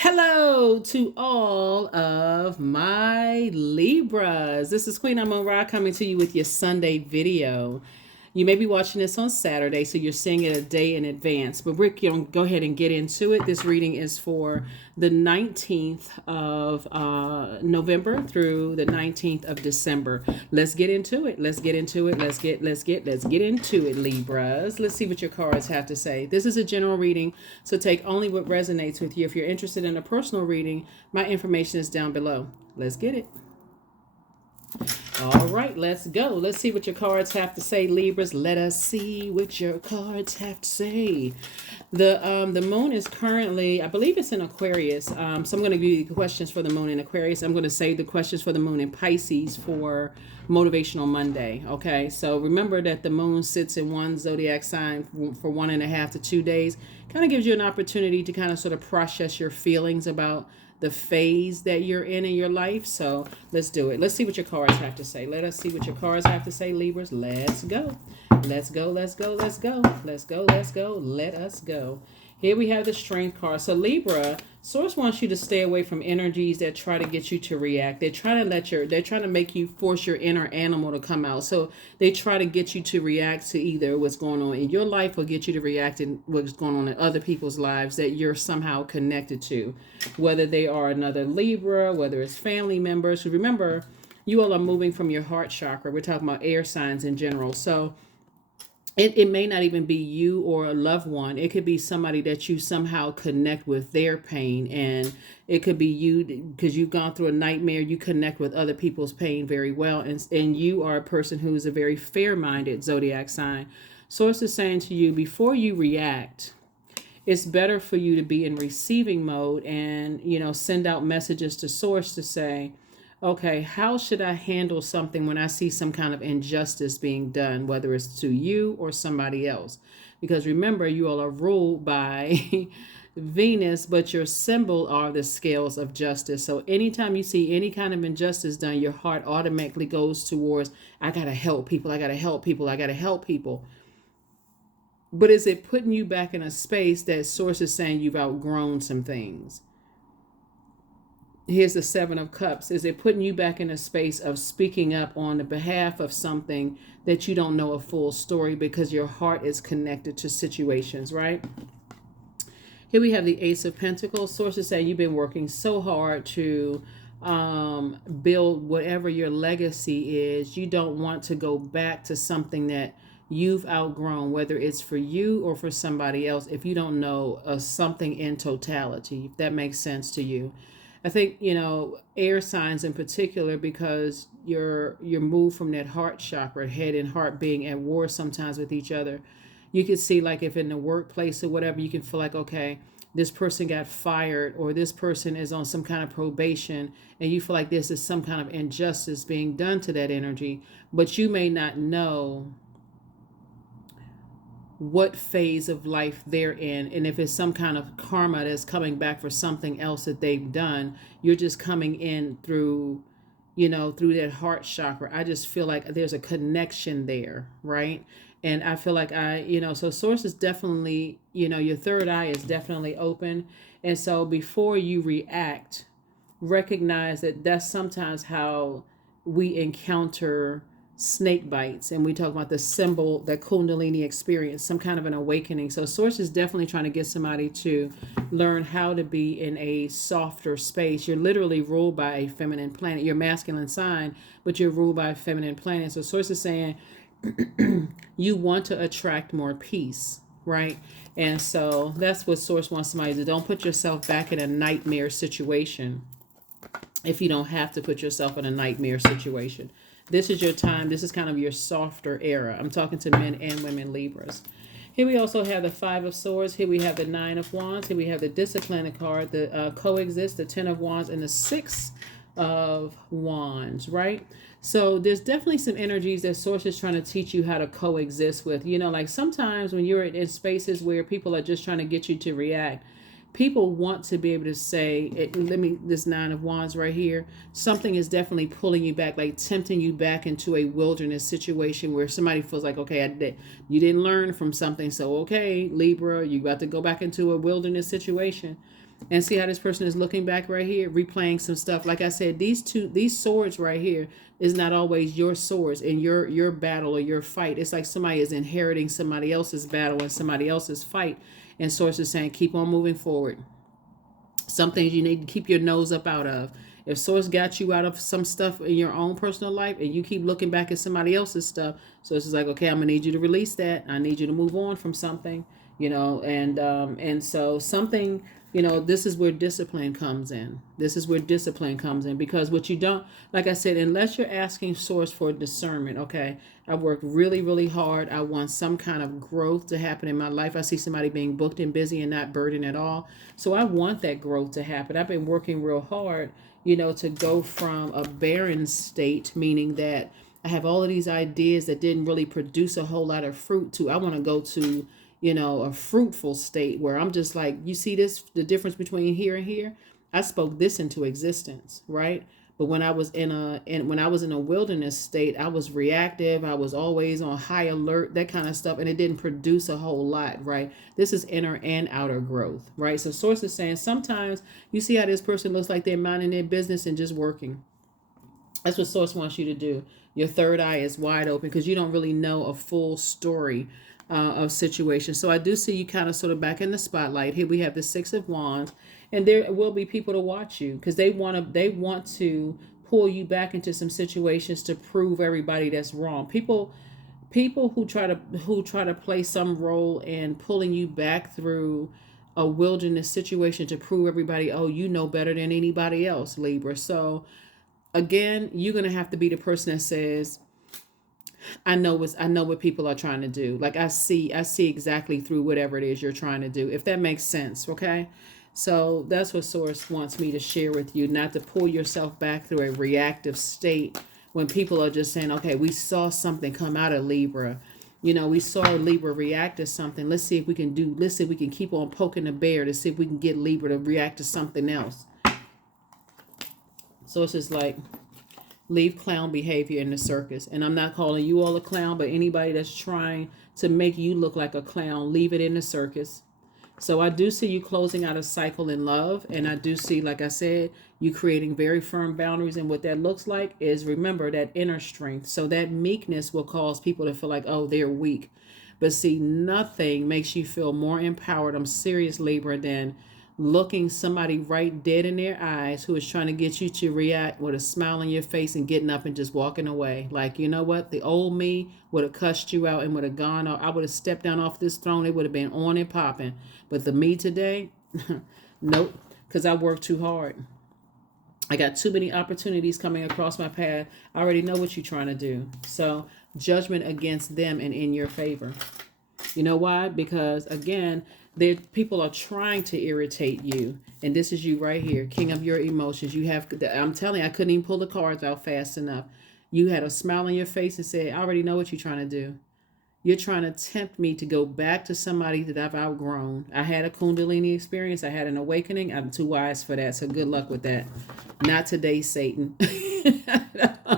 Hello to all of my Libras. This is Queen Amun Ra coming to you with your Sunday video. You may be watching this on Saturday, so you're seeing it a day in advance. But we're going to go ahead and get into it. This reading is for the 19th of November through the 19th of December. Let's get into it. Let's get into it. Let's get into it, Libras. Let's see what your cards have to say. This is a general reading, so take only what resonates with you. If you're interested in a personal reading, my information is down below. Let's get it. All right, let's go. Let's see what your cards have to say, Libras. Let us see what your cards have to say. The moon is currently, I believe it's in Aquarius. So I'm going to give you questions for the moon in Aquarius. I'm going to save the questions for the moon in Pisces for Motivational Monday. Okay, so remember that the moon sits in one zodiac sign for 1.5 to 2 days. Kind of gives you an opportunity to kind of sort of process your feelings about the phase that you're in your life. So let's do it. Let's see what your cards have to say. Let us see what your cards have to say, Libras. Let's go. Let's go. Let's go. Let's go. Let's go. Let's go. Let us go. Here we have the Strength card. So Libra, Source wants you to stay away from energies that try to get you to react. They're trying to make you force your inner animal to come out. So they try to get you to react to either what's going on in your life or get you to react in what's going on in other people's lives that you're somehow connected to. Whether they are another Libra, whether it's family members. Remember, you all are moving from your heart chakra. We're talking about air signs in general. So it may not even be you or a loved one. It could be somebody that you somehow connect with their pain. And it could be you because you've gone through a nightmare. You connect with other people's pain very well. And you are a person who's a very fair-minded zodiac sign. Source is saying to you, before you react, it's better for you to be in receiving mode and, send out messages to Source to say, okay, how should I handle something when I see some kind of injustice being done, whether it's to you or somebody else? Because remember, you all are ruled by Venus, but your symbol are the scales of justice. So anytime you see any kind of injustice done, your heart automatically goes towards, I got to help people. I got to help people. I got to help people. But is it putting you back in a space that Source is saying you've outgrown some things? Here's the Seven of Cups. Is it putting you back in a space of speaking up on the behalf of something that you don't know a full story because your heart is connected to situations, right? Here we have the Ace of Pentacles. Sources say you've been working so hard to build whatever your legacy is. You don't want to go back to something that you've outgrown, whether it's for you or for somebody else, if you don't know something in totality, if that makes sense to you. I think, air signs in particular, because you're moved from that heart chakra, head and heart being at war sometimes with each other. You can see, like, if in the workplace or whatever, you can feel like, okay, this person got fired or this person is on some kind of probation, and you feel like this is some kind of injustice being done to that energy, but you may not know what phase of life they're in, and if it's some kind of karma that's coming back for something else that they've done. You're just coming in through through that heart chakra. I just feel like there's a connection there, right? And I feel like so Source is definitely, your third eye is definitely open. And so before you react, recognize that that's sometimes how we encounter snake bites, and we talk about the symbol, that Kundalini experience, some kind of an awakening. So Source is definitely trying to get somebody to learn how to be in a softer space. You're literally ruled by a feminine planet. You're masculine sign, but you're ruled by a feminine planet. So Source is saying you want to attract more peace, right? And so that's what Source wants somebody to do. Don't put yourself back in a nightmare situation if you don't have to put yourself in a nightmare situation. This is your time. This is kind of your softer era. I'm talking to men and women Libras. Here we also have the Five of Swords. Here we have the Nine of Wands. Here we have the Discipline card, the Coexist, the Ten of Wands, and the Six of Wands, right? So there's definitely some energies that Source is trying to teach you how to coexist with. Like sometimes when you're in spaces where people are just trying to get you to react, people want to be able to say, this Nine of Wands right here, something is definitely pulling you back, like tempting you back into a wilderness situation where somebody feels like, okay, you didn't learn from something. So, okay, Libra, you got to go back into a wilderness situation. And see how this person is looking back right here, replaying some stuff. Like I said, these swords right here is not always your swords in your battle or your fight. It's like somebody is inheriting somebody else's battle and somebody else's fight. And Source is saying, keep on moving forward. Some things you need to keep your nose up out of. If Source got you out of some stuff in your own personal life and you keep looking back at somebody else's stuff, so it's just like, okay, I'm gonna need you to release that. I need you to move on from something, and so something, this is where discipline comes in. This is where discipline comes in, because what you don't, like I said, unless you're asking Source for discernment, okay, I worked really, really hard. I want some kind of growth to happen in my life. I see somebody being booked and busy and not burdened at all. So I want that growth to happen. I've been working real hard, to go from a barren state, meaning that I have all of these ideas that didn't really produce a whole lot of fruit, to I want to go to, a fruitful state where I'm just like, you see this, the difference between here and here. I spoke this into existence, right? But when I was in a wilderness state, I was reactive. I was always on high alert, that kind of stuff, and it didn't produce a whole lot, right? This is inner and outer growth, right? So Source is saying sometimes you see how this person looks like they're minding their business and just working. That's what Source wants you to do. Your third eye is wide open because you don't really know a full story of situation. So I do see you kind of sort of back in the spotlight. Here we have the Six of Wands, and there will be people to watch you because they want to pull you back into some situations to prove everybody that's wrong. People who try to play some role in pulling you back through a wilderness situation to prove everybody, oh, you know better than anybody else, Libra. So again, you're gonna have to be the person that says, I know what people are trying to do. Like I see exactly through whatever it is you're trying to do, if that makes sense. Okay. So that's what Source wants me to share with you, not to pull yourself back through a reactive state when people are just saying, okay, we saw something come out of Libra. We saw Libra react to something. Let's see if we can keep on poking the bear to see if we can get Libra to react to something else. So it's just like, leave clown behavior in the circus. And I'm not calling you all a clown, but anybody that's trying to make you look like a clown, leave it in the circus. So I do see you closing out a cycle in love. And I do see, like I said, you creating very firm boundaries. And what that looks like is, remember, that inner strength. So that meekness will cause people to feel like, oh, they're weak. But see, nothing makes you feel more empowered, I'm serious, Libra, than looking somebody right dead in their eyes who is trying to get you to react with a smile on your face and getting up and just walking away. Like, you know what? The old me would have cussed you out and would have gone out. I would have stepped down off this throne. It would have been on and popping. But the me today, nope, because I worked too hard. I got too many opportunities coming across my path. I already know what you're trying to do. So judgment against them and in your favor. You know why? Because again, people are trying to irritate you. And this is you right here, king of your emotions. I'm telling you, I couldn't even pull the cards out fast enough. You had a smile on your face and said, I already know what you're trying to do. You're trying to tempt me to go back to somebody that I've outgrown. I had a Kundalini experience. I had an awakening. I'm too wise for that. So good luck with that. Not today, Satan.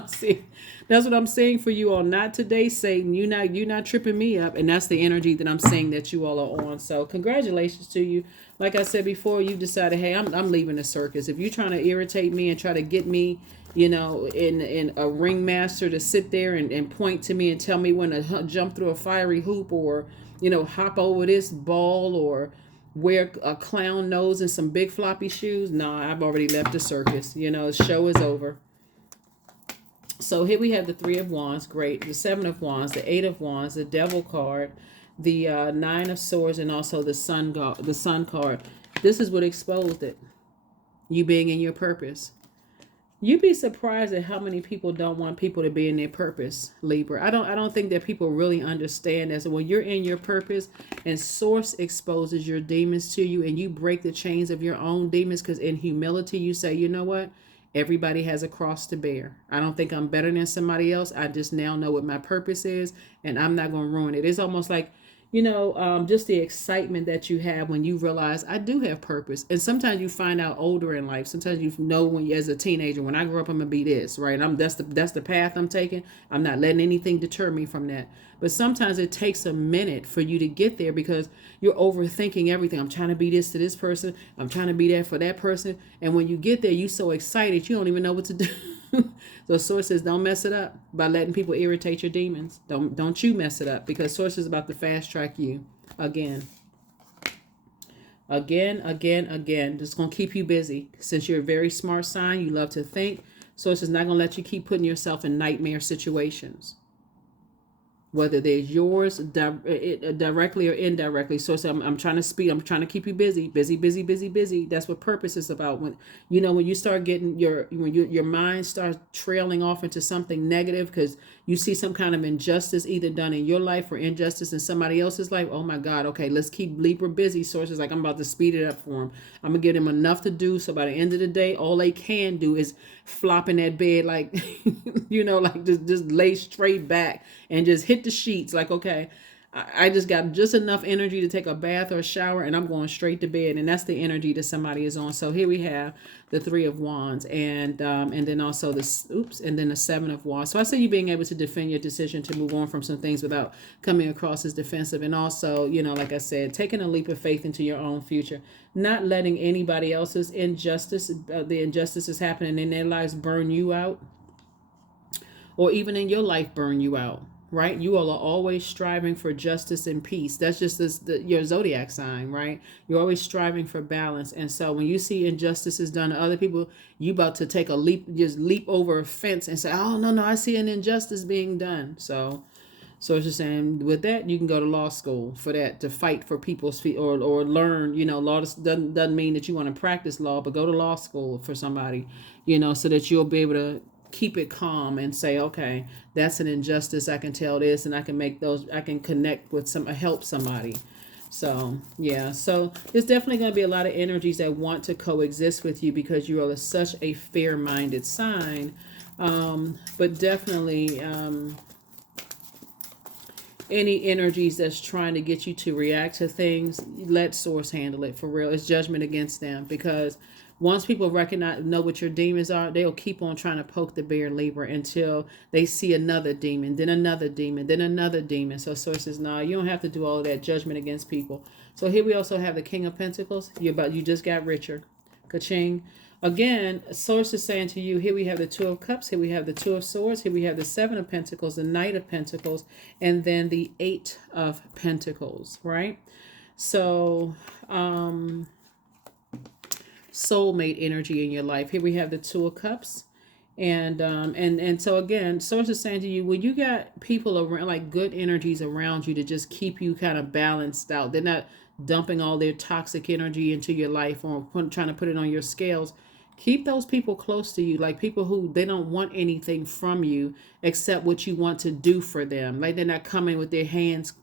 See, that's what I'm saying for you all. Not today, Satan. You're not tripping me up. And that's the energy that I'm saying that you all are on. So congratulations to you. Like I said before, you decided, hey, I'm leaving the circus. If you're trying to irritate me and try to get me, in a ringmaster to sit there and point to me and tell me when to jump through a fiery hoop or, hop over this ball or wear a clown nose and some big floppy shoes. No, I've already left the circus. The show is over. So here we have the Three of Wands, great. The Seven of Wands, the Eight of Wands, the Devil card, the Nine of Swords, and also the Sun card. This is what exposed it. You being in your purpose. You'd be surprised at how many people don't want people to be in their purpose, Libra. I don't think that people really understand that. So when you're in your purpose and Source exposes your demons to you and you break the chains of your own demons, because in humility you say, you know what? Everybody has a cross to bear. I don't think I'm better than somebody else. I just now know what my purpose is and I'm not going to ruin it. It's almost like just the excitement that you have when you realize I do have purpose. And sometimes you find out older in life. Sometimes you know when you as a teenager, when I grow up, I'm gonna be this, right? That's the path I'm taking. I'm not letting anything deter me from that. But sometimes it takes a minute for you to get there because you're overthinking everything. I'm trying to be this to this person. I'm trying to be that for that person. And when you get there, you're so excited you don't even know what to do. So source says don't mess it up by letting people irritate your demons. Don't you mess it up, because source is about to fast track you again. Again. Just gonna keep you busy. Since you're a very smart sign, you love to think. Source is not gonna let you keep putting yourself in nightmare situations, whether they're yours directly or indirectly. So I'm trying to speed. I'm trying to keep you busy. That's what purpose is about. When you start getting your mind starts trailing off into something negative because you see some kind of injustice either done in your life or injustice in somebody else's life. Oh my God. Okay, let's keep Libra busy. Sources like I'm about to speed it up for them. I'm gonna give them enough to do. So by the end of the day, all they can do is flop in that bed like like just lay straight back and just hit the sheets like, okay, I just got just enough energy to take a bath or a shower and I'm going straight to bed. And that's the energy that somebody is on. So here we have the 3 of Wands and then also and then the 7 of Wands. So I say you being able to defend your decision to move on from some things without coming across as defensive. And also, like I said, taking a leap of faith into your own future, not letting anybody else's injustice, the injustices happening in their lives burn you out, or even in your life burn you out. Right? You all are always striving for justice and peace. That's just your zodiac sign, right? You're always striving for balance. And so when you see injustices done to other people, you about to take a leap, just leap over a fence and say, oh, no, I see an injustice being done. So it's just saying with that, you can go to law school for that, to fight for people's feet or learn, law doesn't mean that you want to practice law, but go to law school for somebody, so that you'll be able to keep it calm and say, okay, that's an injustice. I can tell this and I can connect with help somebody. So, yeah. So there's definitely going to be a lot of energies that want to coexist with you because you are such a fair-minded sign. But definitely, any energies that's trying to get you to react to things, let source handle it for real. It's judgment against them, because once people know what your demons are, they'll keep on trying to poke the bear, Libra, until they see another demon, then another demon, then another demon. So source says, nah, you don't have to do all of that judgment against people. So here we also have the King of Pentacles. You just got richer. Ka-ching. Again, source is saying to you, here we have the 2 of Cups, here we have the 2 of Swords, here we have the 7 of Pentacles, the Knight of Pentacles, and then the 8 of Pentacles, right? So, soulmate energy in your life. Here we have the 2 of Cups. And so again, source is saying to you, when you got people around, like good energies around you to just keep you kind of balanced out, they're not dumping all their toxic energy into your life or trying to put it on your scales. Keep those people close to you, like people who they don't want anything from you except what you want to do for them. Like they're not coming with their hands,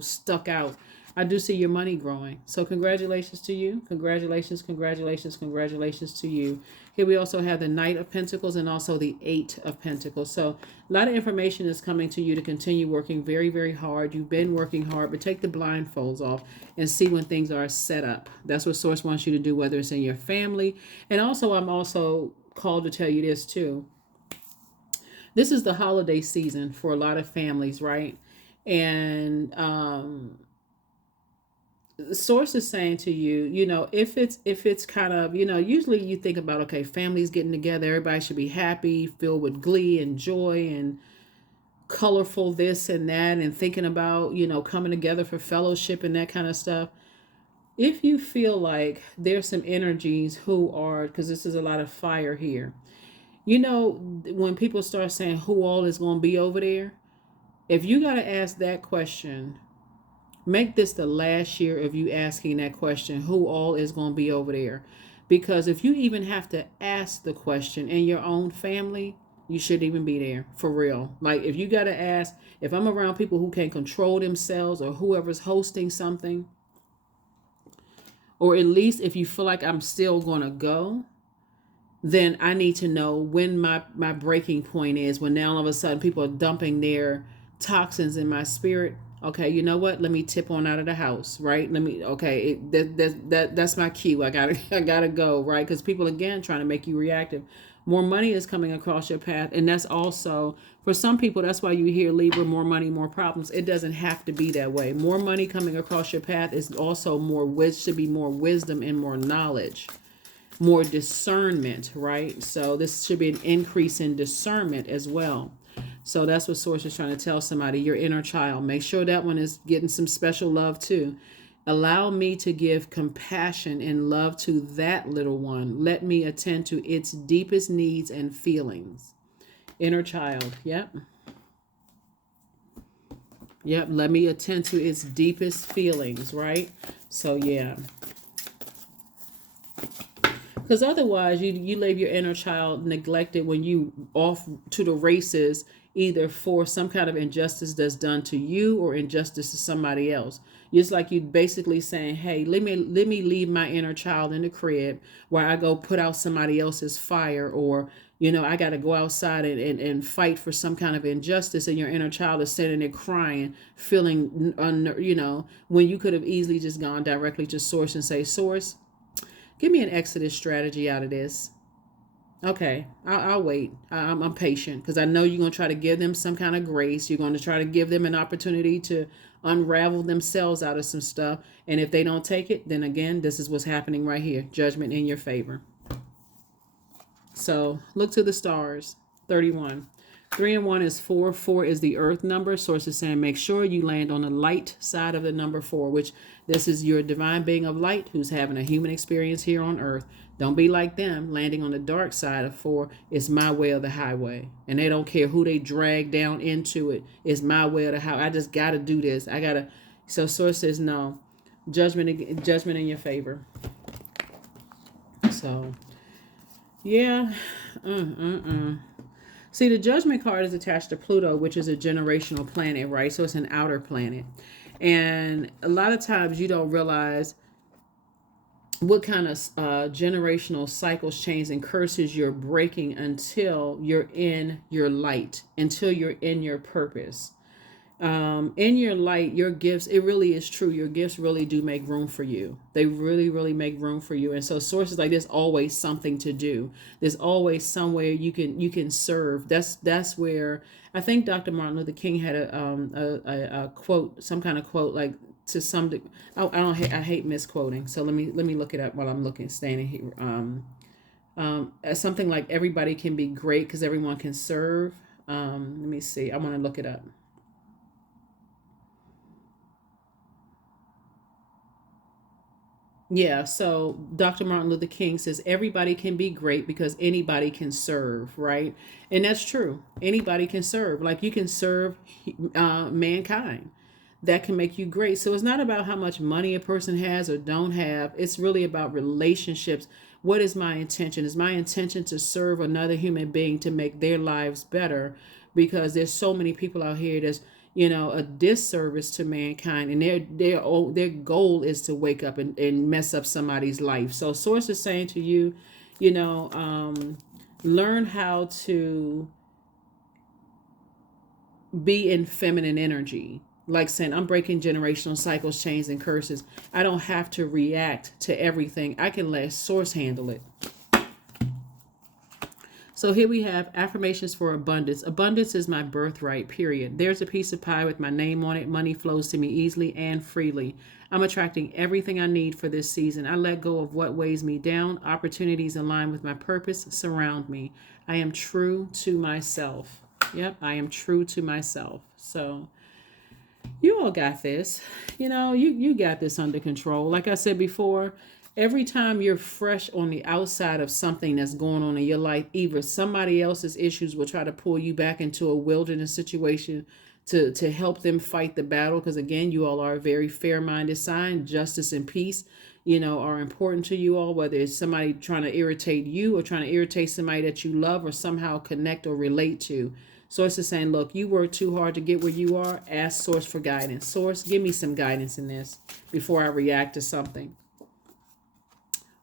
stuck out. I do see your money growing. So congratulations to you. Congratulations to you. Here we also have the Knight of Pentacles and also the 8 of Pentacles. So a lot of information is coming to you to continue working very, very hard. You've been working hard, but take the blindfolds off and see when things are set up. That's what Source wants you to do, whether it's in your family. And also, I'm also called to tell you this too. This is the holiday season for a lot of families, right? And source is saying to you, if it's kind of, usually you think about, okay, families getting together, everybody should be happy, filled with glee and joy and colorful this and that, and thinking about, coming together for fellowship and that kind of stuff. If you feel like there's some energies who are, because this is a lot of fire here, when people start saying who all is going to be over there, if you got to ask that question, make this the last year of you asking that question, who all is going to be over there. Because if you even have to ask the question in your own family, you shouldn't even be there, for real. Like if you got to ask, if I'm around people who can't control themselves or whoever's hosting something, or at least if you feel like I'm still going to go, then I need to know when my breaking point is, when now all of a sudden people are dumping their toxins in my spirit. Okay, you know what? Let me tip on out of the house, right? Let me. Okay, that's my cue. I gotta I gotta go, right? Because people again trying to make you reactive. More money is coming across your path, and that's also for some people. That's why you hear Libra, more money, more problems. It doesn't have to be that way. More money coming across your path is also should be more wisdom and more knowledge, more discernment, right? So this should be an increase in discernment as well. So that's what Source is trying to tell somebody, your inner child. Make sure that one is getting some special love too. Allow me to give compassion and love to that little one. Let me attend to its deepest needs and feelings. Inner child. Yep. Yep. Let me attend to its deepest feelings, right? So, yeah. Because otherwise, you leave your inner child neglected when you off to the races, either for some kind of injustice that's done to you or injustice to somebody else. It's like you basically saying, "Hey, let me leave my inner child in the crib where I go put out somebody else's fire, or I got to go outside and fight for some kind of injustice," and your inner child is sitting there crying, feeling, when you could have easily just gone directly to Source and say, "Source, give me an exodus strategy out of this." Okay, I'll wait. I'm patient because I know you're going to try to give them some kind of grace. You're going to try to give them an opportunity to unravel themselves out of some stuff. And if they don't take it, then again, this is what's happening right here. Judgment in your favor. So look to the stars. 31. 3 and 1 is 4. 4 is the earth number. Source is saying make sure you land on the light side of the number 4, which this is your divine being of light who's having a human experience here on earth. Don't be like them. Landing on the dark side of 4 is my way or the highway. And they don't care who they drag down into it. It's my way or the highway. I just got to do this. So Source says no. Judgment in your favor. So, yeah. See, the Judgment card is attached to Pluto, which is a generational planet, right? So it's an outer planet. And a lot of times you don't realize what kind of generational cycles, chains, and curses you're breaking until you're in your light, until you're in your purpose. In your light, your gifts, it really is true. Your gifts really do make room for you. They really, really make room for you. And so Sources like there's always something to do. There's always somewhere you can serve. That's where I think Dr. Martin Luther King had a quote, some kind of quote like to some. I hate misquoting. So let me look it up while I'm standing here. Something like everybody can be great because everyone can serve. Let me see. I want to look it up. Yeah, so Dr. Martin Luther King says everybody can be great because anybody can serve, right? And that's true. Anybody can serve. Like you can serve mankind. That can make you great. So it's not about how much money a person has or don't have. It's really about relationships. What is my intention? Is my intention to serve another human being to make their lives better? Because there's so many people out here that's a disservice to mankind, and their goal is to wake up and mess up somebody's life. So Source is saying to you, learn how to be in feminine energy. Like saying, I'm breaking generational cycles, chains, and curses. I don't have to react to everything. I can let Source handle it. So here we have affirmations for abundance. Abundance is my birthright, period. There's a piece of pie with my name on it. Money flows to me easily and freely. I'm attracting everything I need for this season. I let go of what weighs me down. Opportunities align with my purpose surround me. I am true to myself. Yep, I am true to myself. So you all got this. You got this under control. Like I said before, every time you're fresh on the outside of something that's going on in your life, either somebody else's issues will try to pull you back into a wilderness situation to help them fight the battle. Because again, you all are a very fair-minded sign. Justice and peace, are important to you all, whether it's somebody trying to irritate you or trying to irritate somebody that you love or somehow connect or relate to. Source is saying, look, you work too hard to get where you are. Ask Source for guidance. Source, give me some guidance in this before I react to something.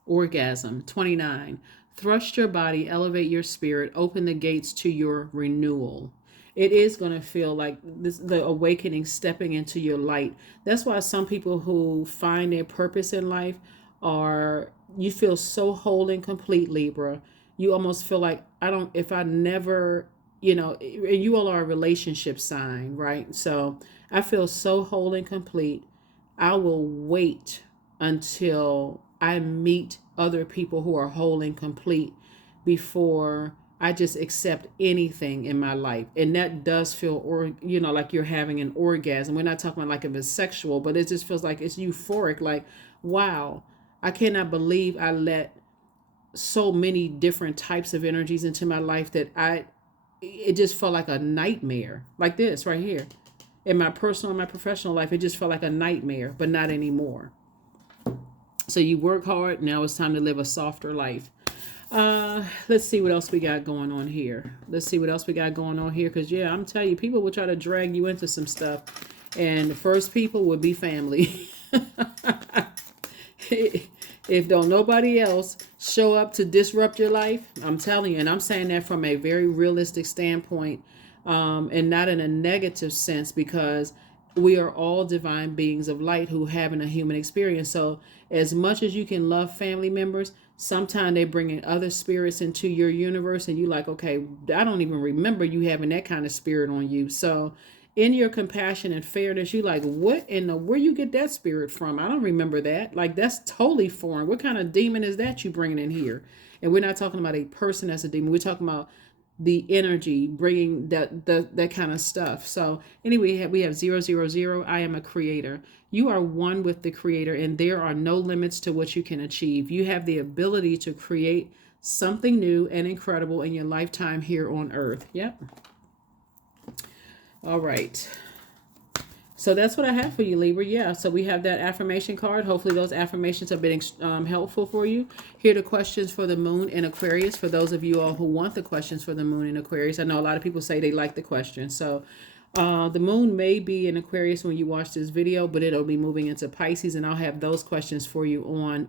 Orgasm. 29. Thrust your body, elevate your spirit, open the gates to your renewal. it is going to feel like this, the awakening, stepping into your light. That's why some people who find their purpose in life are, you feel so whole and complete, Libra. You almost feel like, I don't, if I never, and you all are a relationship sign, right? So I feel so whole and complete. I will wait until I meet other people who are whole and complete before I just accept anything in my life. And that does feel, or like you're having an orgasm. We're not talking about like if it's sexual, but it just feels like it's euphoric. Like, wow, I cannot believe I let so many different types of energies into my life that it just felt like a nightmare. Like this right here. In my personal and my professional life, it just felt like a nightmare, but not anymore. So you work hard, now it's time to live a softer life. Let's see what else we got going on here. Because yeah, I'm telling you, people will try to drag you into some stuff, and the first people would be family. If don't nobody else show up to disrupt your life, I'm telling you, and I'm saying that from a very realistic standpoint, and not in a negative sense, because we are all divine beings of light who having a human experience. So as much as you can love family members, sometimes they bring in other spirits into your universe, and you like, okay, I don't even remember you having that kind of spirit on you. So in your compassion and fairness, you like, what in the, where you get that spirit from? I don't remember that. Like, that's totally foreign. What kind of demon is that you bringing in here? And we're not talking about a person as a demon. We're talking about the energy bringing that kind of stuff. So anyway, we have 000. I am a creator. You are one with the creator, and there are no limits to what you can achieve. You have the ability to create something new and incredible in your lifetime here on earth. Yep. All right. So that's what I have for you, Libra. Yeah, so we have that affirmation card. Hopefully those affirmations have been helpful for you. Here are the questions for the moon in Aquarius. For those of you all who want the questions for the moon in Aquarius, I know a lot of people say they like the questions. So the moon may be in Aquarius when you watch this video, but it'll be moving into Pisces, and I'll have those questions for you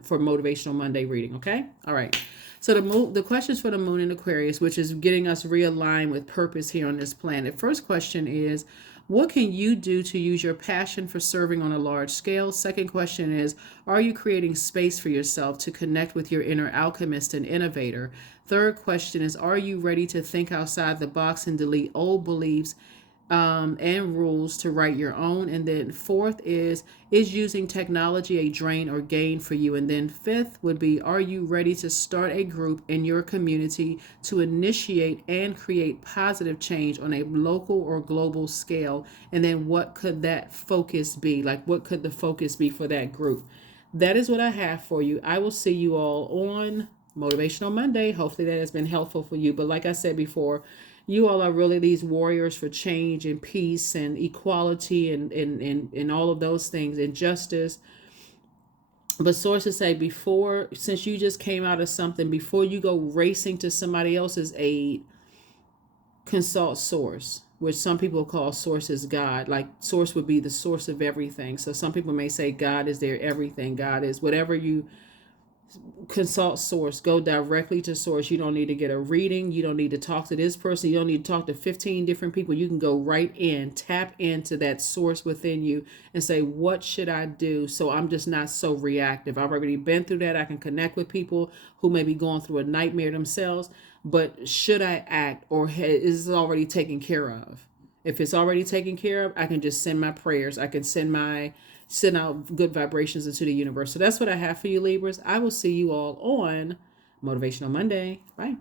for Motivational Monday reading, okay? All right. So the questions for the moon in Aquarius, which is getting us realigned with purpose here on this planet. First question is, what can you do to use your passion for serving on a large scale? Second question is, are you creating space for yourself to connect with your inner alchemist and innovator? Third question is, are you ready to think outside the box and delete old beliefs and rules to write your own? And then fourth is using technology a drain or gain for you? And then fifth would be, are you ready to start a group in your community to initiate and create positive change on a local or global scale? And then what could that focus be? Like, what could the focus be for that group? That is what I have for you. I will see you all on Motivational Monday. Hopefully that has been helpful for you. But like I said before, you all are really these warriors for change and peace and equality and all of those things, and justice. But sources say, since you just came out of something, before you go racing to somebody else's aid, consult source, which some people call source is God. Like, source would be the source of everything. So some people may say God is their everything. God is whatever you consult source. Go directly to source. You don't need to get a reading. You don't need to talk to this person. You don't need to talk to 15 different people. You can go right in, tap into that source within you and say, what should I do so I'm just not so reactive? I've already been through that. I can connect with people who may be going through a nightmare themselves, but should I act, or is it already taken care of? If it's already taken care of, I can just send my prayers. I can send out good vibrations into the universe. So that's what I have for you, Libras. I will see you all on Motivational Monday. Bye.